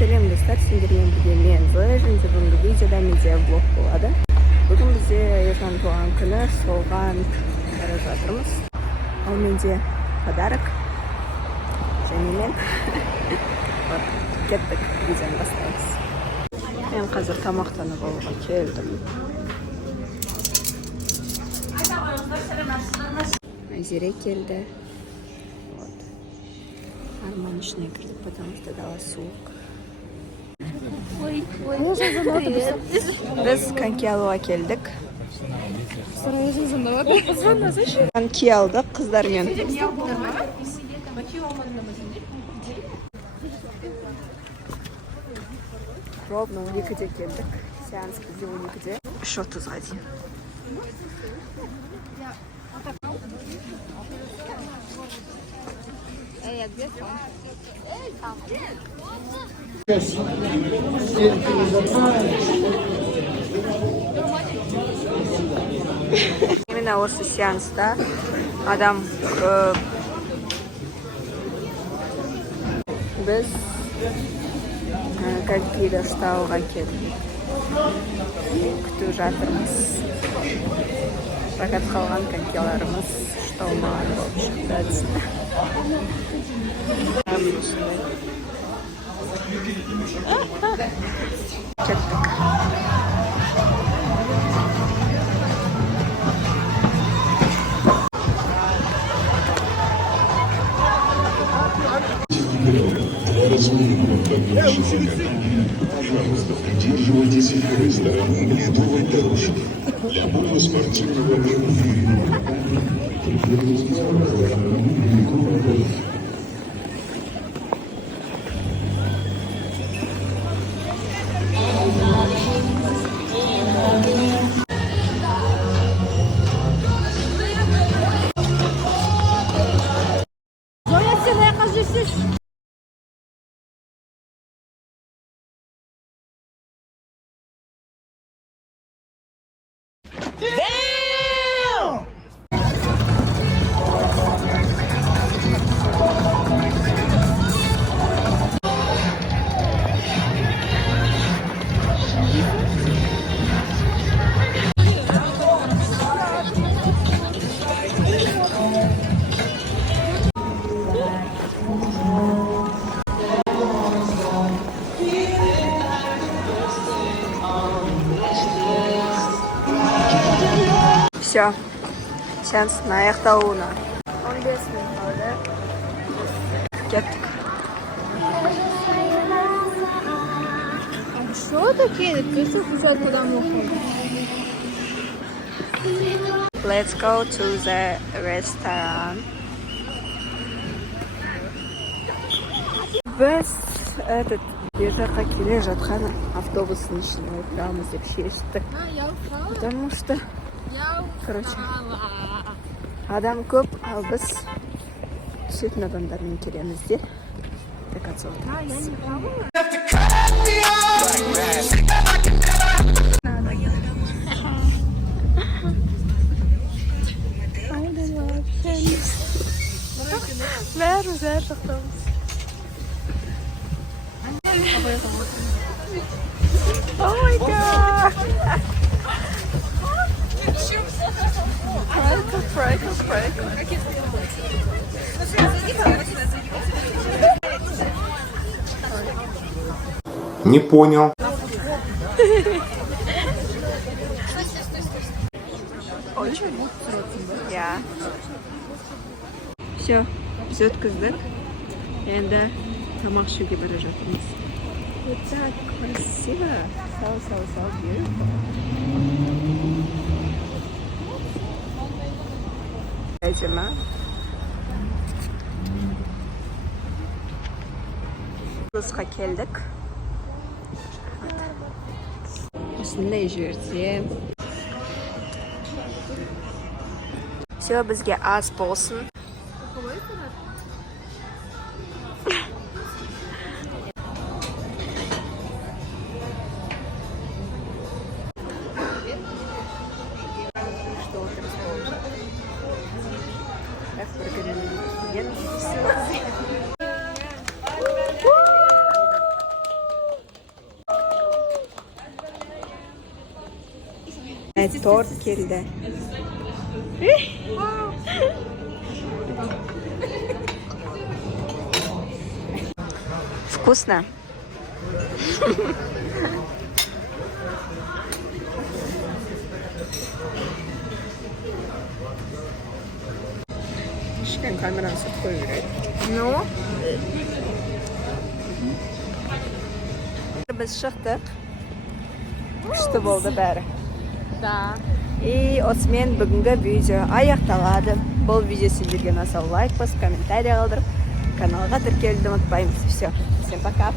сәлем достар, сендермен бірге мен Зоя, және бүгінгі видеода медиаблог болады. Бүгін бізде ержан туған күні, соған бара жатырмыз. Ал менде подарок және мен кеттік, видеоны бастаймыз. Мен қазір тамақтанып алуға келдім. Айзере келді. Арман ішіне кірдік, потому что дала суық. Біз коньки алуға келдік. Коньки алдық қыздармен. Ровно 12-де келдік. Сеанс бізде 12-де. 3:30-ға дейін. Именно осы сеанста адам көп. Біз конькиді ұстауға келдік. Күтіп жатырмыз. Фақат қалған конькиларымыз ұсталмаған болып шықты. Кеттік. Пожалуйста, придерживайтесь левой стороны ледовой дорожки для более спортивного Все, сеанстың аяқталуына 15 минут қалды. Кеттік. Что такие? Ты что куда муху? Let's go to the restaurant. Біз ержаққа келе жатқан автобустың ішіне отырамыз деп шештік. Потому что, короче, адам көп, ал біз түсетін адамдармен келеміздер. Так отсылтамыз. Бәріміз әр жақтамыз. Oh my god! Frank. Не понял. Очень. Я. Все, біз өткіздік. Енді тамақ ішуге бара жатырмыз. Вот так красиво. Сау, beautiful. Әдемі. Бізға келдік. Осындай жерде. Все, бізге ас болсын. Торт келді. Вкусно. Кішкен камераны сырт қойып жүреді. Ну, Біз шықтық. Күшті болды бәрі. да. И осымен бүгінгі видео аяқталады. Бұл видео сіздерге ұнаса лайк басып, комментарий қалдырып, каналға тіркелуді ұмытпаймыз. Все. Всем пока.